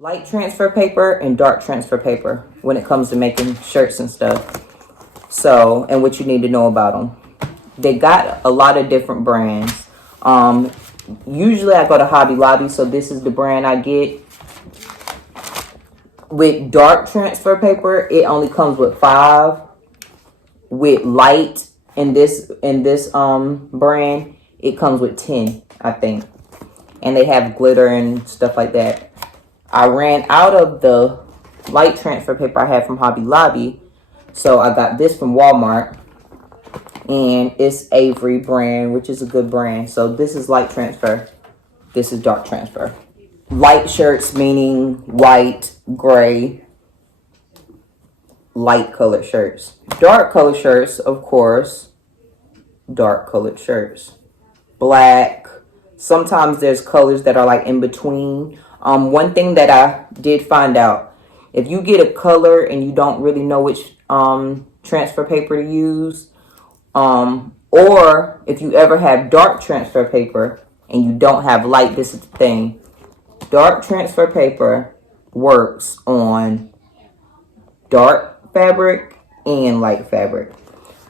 light transfer paper and dark transfer paper when it comes to making shirts and stuff. So, and what you need to know about them. They got a lot of different brands. Usually I go to Hobby Lobby, so this is the brand I get. With dark transfer paper, it only comes with 5. With light in this brand, it comes with 10, I think. And they have glitter and stuff like that. I ran out of the light transfer paper I had from Hobby Lobby, so I got this from Walmart, and it's Avery brand, which is a good brand. So this is light transfer, this is dark transfer. Light shirts meaning white, gray, light colored shirts. Dark colored shirts, of course, dark colored shirts. Black. Sometimes there's colors that are like in between. One thing that I did find out, if you get a color and you don't really know which transfer paper to use, or if you ever have dark transfer paper and you don't have light, this is the thing. Dark transfer paper works on dark fabric and light fabric.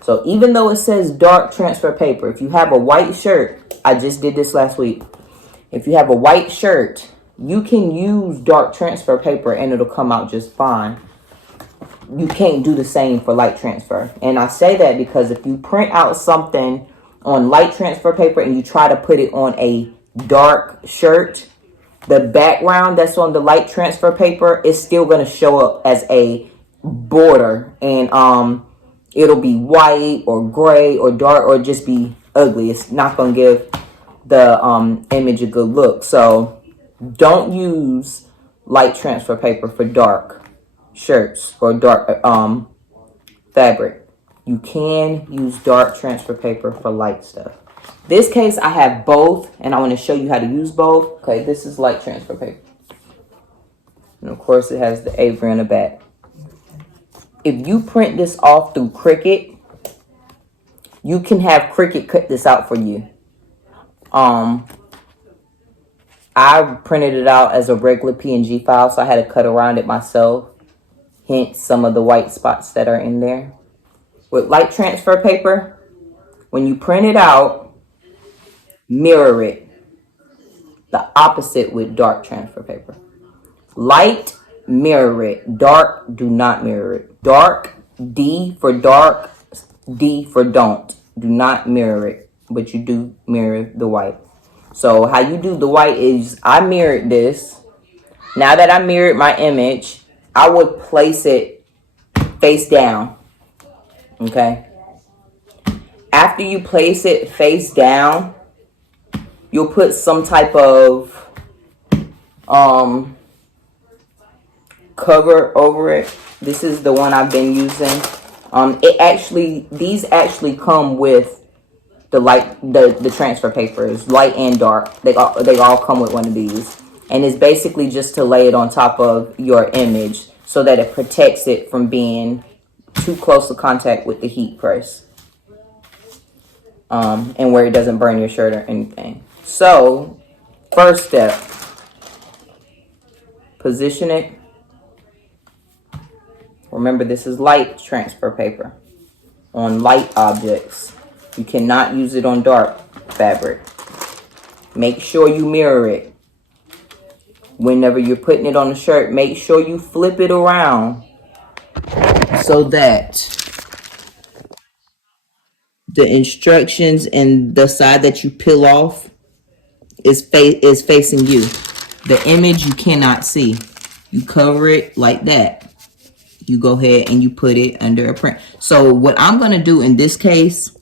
So even though it says dark transfer paper, if you have a white shirt, I just did this last week. If you have a white shirt, you can use dark transfer paper and it'll come out just fine. You can't do the same for light transfer. And I say that because if you print out something on light transfer paper and you try to put it on a dark shirt, the background that's on the light transfer paper is still going to show up as a border, and it'll be white or gray or dark or just be ugly. It's not going to give the image a good look. So don't use light transfer paper for dark shirts or dark fabric. You can use dark transfer paper for light stuff. This case I have both, and I want to show you how to use both. Okay, this is light transfer paper, and of course it has the Avery on the back. If you print this off through Cricut, you can have Cricut cut this out for you. I printed it out as a regular PNG file, so I had to cut around it myself. Hence some of the white spots that are in there. With light transfer paper, when you print it out, mirror it. The opposite with dark transfer paper. Light, mirror it. Dark, do not mirror it. Dark, D for dark, D for don't. Do not mirror it, but you do mirror the white. So how you do the white is, I mirrored this. Now that I mirrored my image, I would place it face down. Okay? After you place it face down, you'll put some type of cover over it. This is the one I've been using. These actually come with the transfer papers, light and dark. They all come with one of these, and it's basically just to lay it on top of your image so that it protects it from being too close to contact with the heat press, and where it doesn't burn your shirt or anything. So, first step, position it. Remember, this is light transfer paper on light objects. You cannot use it on dark fabric. Make sure you mirror it. Whenever you're putting it on the shirt, make sure you flip it around so that the instructions and the side that you peel off is facing you. The image you cannot see. You cover it like that. You go ahead and you put it under a print. So what I'm going to do in this case,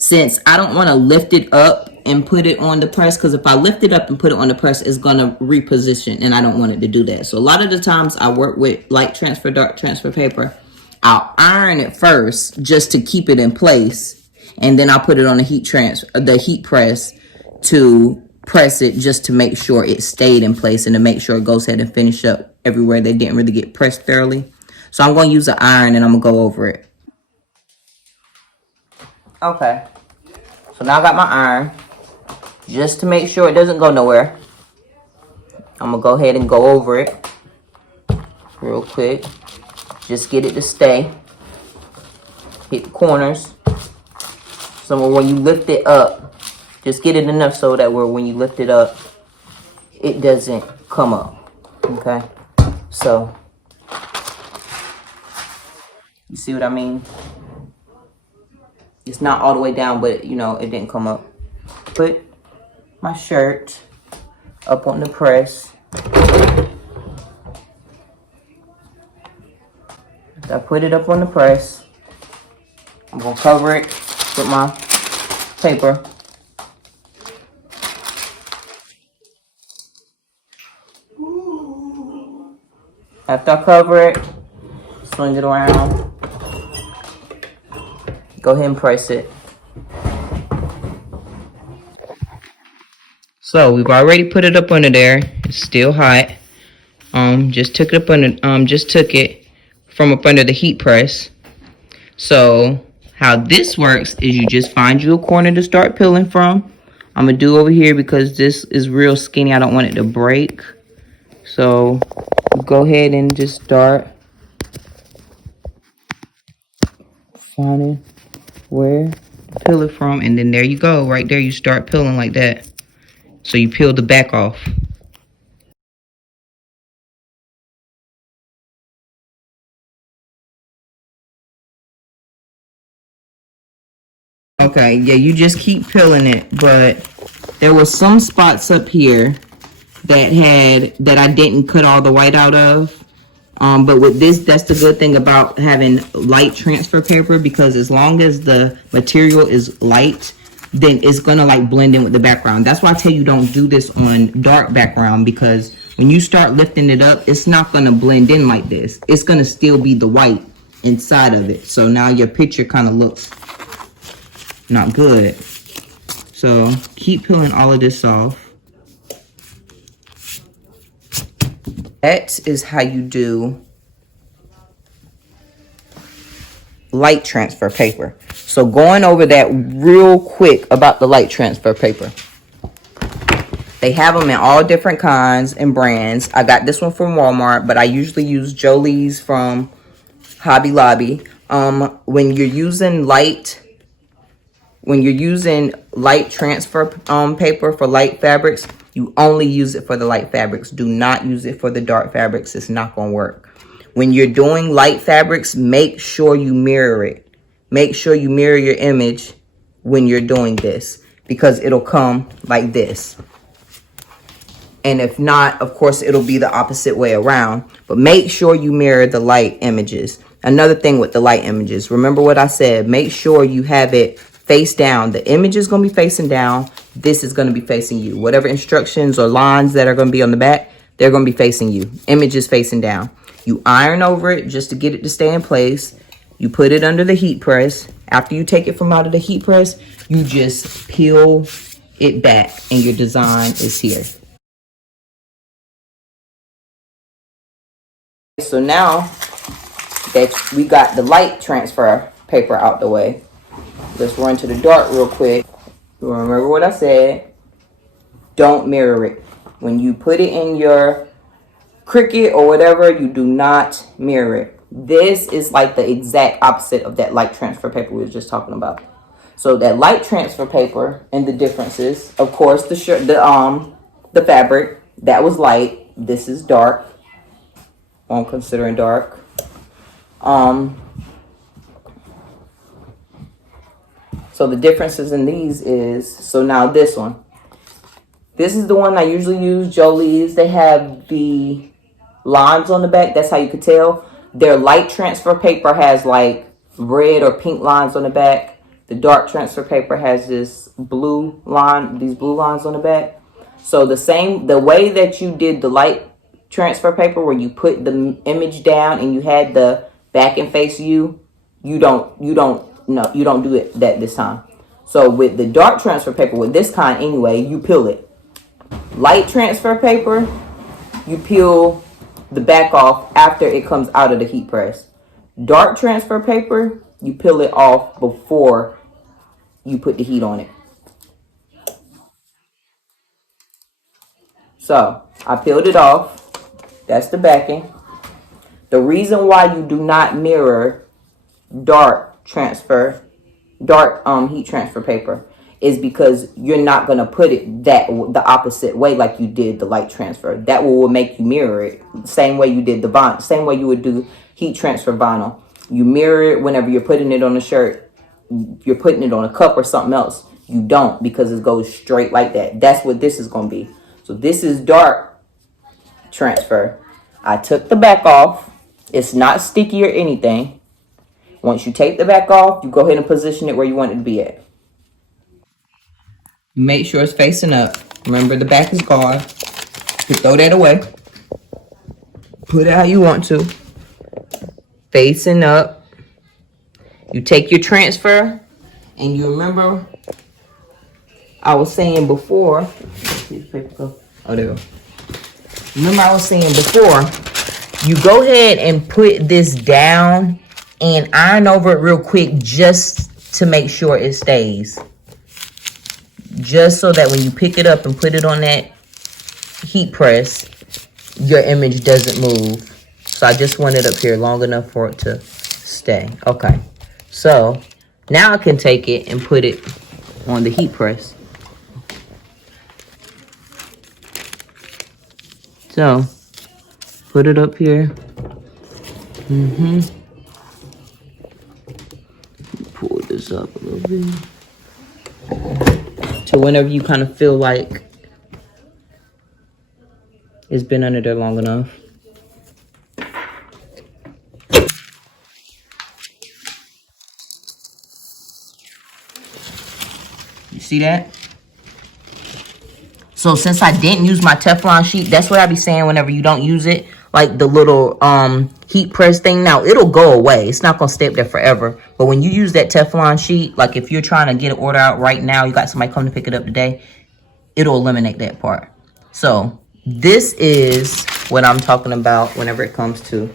since I don't want to lift it up and put it on the press, because if I lift it up and put it on the press, it's going to reposition, and I don't want it to do that. So a lot of the times I work with light transfer, dark transfer paper. I'll iron it first just to keep it in place, and then I'll put it on the heat press to press it just to make sure it stayed in place and to make sure it goes ahead and finish up everywhere they didn't really get pressed thoroughly. So I'm going to use an iron and I'm going to go over it. Okay. So now I got my iron. Just to make sure it doesn't go nowhere, I'm going to go ahead and go over it. real quick. Just get it to stay. Hit the corners. So when you lift it up, just get it enough so that when you lift it up, it doesn't come up. Okay? So, you see what I mean? It's not all the way down, but you know, it didn't come up. Put my shirt up on the press. After I put it up on the press, I'm gonna cover it with my paper. After I cover it, swing it around. Go ahead and press it. So we've already put it up under there. It's still hot. Just took it up under. Just took it from up under the heat press. So how this works is you just find you a corner to start peeling from. I'm gonna do over here because this is real skinny. I don't want it to break. So go ahead and just start finding where to peel it from, and then there you go. Right there, you start peeling like that. So you peel the back off. Okay, yeah, you just keep peeling it, but there were some spots up here that I didn't cut all the white out of. But with this, that's the good thing about having light transfer paper, because as long as the material is light, then it's gonna like blend in with the background. That's why I tell you don't do this on dark background, because when you start lifting it up, it's not gonna blend in like this. It's gonna still be the white inside of it. So now your picture kind of looks not good. So keep peeling all of this off. That is how you do light transfer paper. So going over that real quick about the light transfer paper. They have them in all different kinds and brands. I got this one from Walmart, but I usually use Jolie's from Hobby Lobby. When you're using light transfer paper for light fabrics, you only use it for the light fabrics. Do not use it for the dark fabrics. It's not going to work. When you're doing light fabrics, make sure you mirror it. Make sure you mirror your image when you're doing this, because it'll come like this. And if not, of course, it'll be the opposite way around. But make sure you mirror the light images. Another thing with the light images, remember what I said. Make sure you have it face down. The image is going to be facing down. This is going to be facing you. Whatever instructions or lines that are going to be on the back, they're going to be facing you. Image is facing down. You iron over it just to get it to stay in place. You put it under the heat press. After you take it from out of the heat press, you just peel it back and your design is here. So now that we got the light transfer paper out the way, let's run to the dark real quick. Remember what I said. Don't mirror it. When you put it in your Cricut or whatever, you do not mirror it. This is like the exact opposite of that light transfer paper we were just talking about. So that light transfer paper and the differences, of course, the fabric, that was light. This is dark. I'm considering dark. So the differences in these is, so now this one. This is the one I usually use, Jolie's. They have the lines on the back. That's how you could tell. Their light transfer paper has like red or pink lines on the back. The dark transfer paper has this blue line, these blue lines on the back. So the way that you did the light transfer paper, where you put the image down and you had the back and face you don't do it that this time. So with the dark transfer paper, with this kind anyway, you peel it. Light transfer paper, you peel the back off after it comes out of the heat press. Dark transfer paper, you peel it off before you put the heat on it. So I peeled it off. That's the backing. The reason why you do not mirror dark transfer, dark heat transfer paper is because you're not going to put it the opposite way like you did the light transfer. That will make you mirror it. Same way you did the vinyl, same way you would do heat transfer vinyl. You mirror it whenever you're putting it on a shirt, you're putting it on a cup or something else. You don't, because it goes straight like that. That's what this is going to be. So this is dark transfer. I took the back off. It's not sticky or anything. Once you take the back off, you go ahead and position it where you want it to be at. Make sure it's facing up. Remember, the back is gone. You throw that away. Put it how you want to. Facing up. You take your transfer, and you remember I was saying before. Oh, there we go. Remember I was saying before, you go ahead and put this down and iron over it real quick just to make sure it stays. Just so that when you pick it up and put it on that heat press, your image doesn't move. So I just want it up here long enough for it to stay. Okay. So now I can take it and put it on the heat press. So put it up here. Pull this up a little bit. So whenever you kind of feel like it's been under there long enough. You see that? So since I didn't use my Teflon sheet, that's what I be saying whenever you don't use it. Like the little heat press thing. Now, it'll go away. It's not going to stay up there forever. But when you use that Teflon sheet, like if you're trying to get an order out right now, you got somebody come to pick it up today, it'll eliminate that part. So this is what I'm talking about whenever it comes to,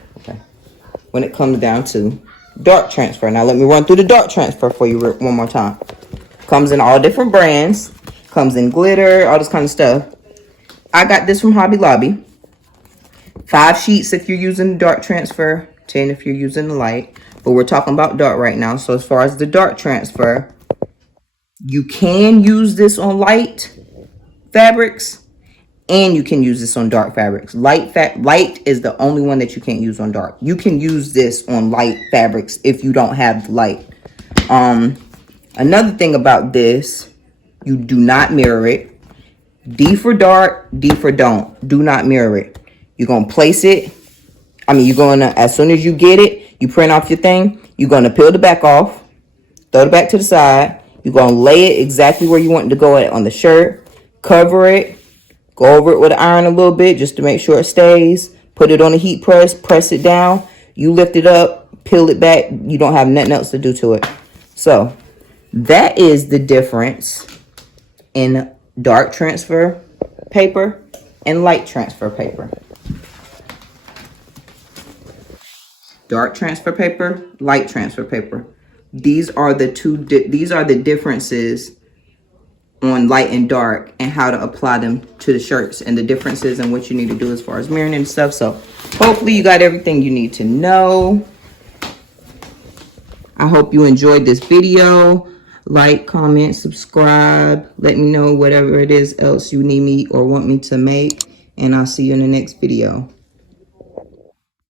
when it comes down to dark transfer. Now, let me run through the dark transfer for you one more time. Comes in all different brands. Comes in glitter, all this kind of stuff. I got this from Hobby Lobby. 5 sheets if you're using the dark transfer, 10 if you're using the light. But we're talking about dark right now. So as far as the dark transfer, you can use this on light fabrics and you can use this on dark fabrics. Light is the only one that you can't use on dark. You can use this on light fabrics if you don't have the light. Another thing about this, you do not mirror it. D for dark, D for don't. Do not mirror it. You're going to place it. You're going to, as soon as you get it, you print off your thing. You're going to peel the back off. Throw it back to the side. You're going to lay it exactly where you want it to go at on the shirt. Cover it. Go over it with an iron a little bit just to make sure it stays. Put it on a heat press. Press it down. You lift it up. Peel it back. You don't have nothing else to do to it. So that is the difference in dark transfer paper and light transfer paper. Dark transfer paper, light transfer paper. These are the differences on light and dark and how to apply them to the shirts and the differences and what you need to do as far as mirroring and stuff. So hopefully you got everything you need to know. I hope you enjoyed this video. Like, comment, subscribe. Let me know whatever it is else you need me or want me to make. And I'll see you in the next video.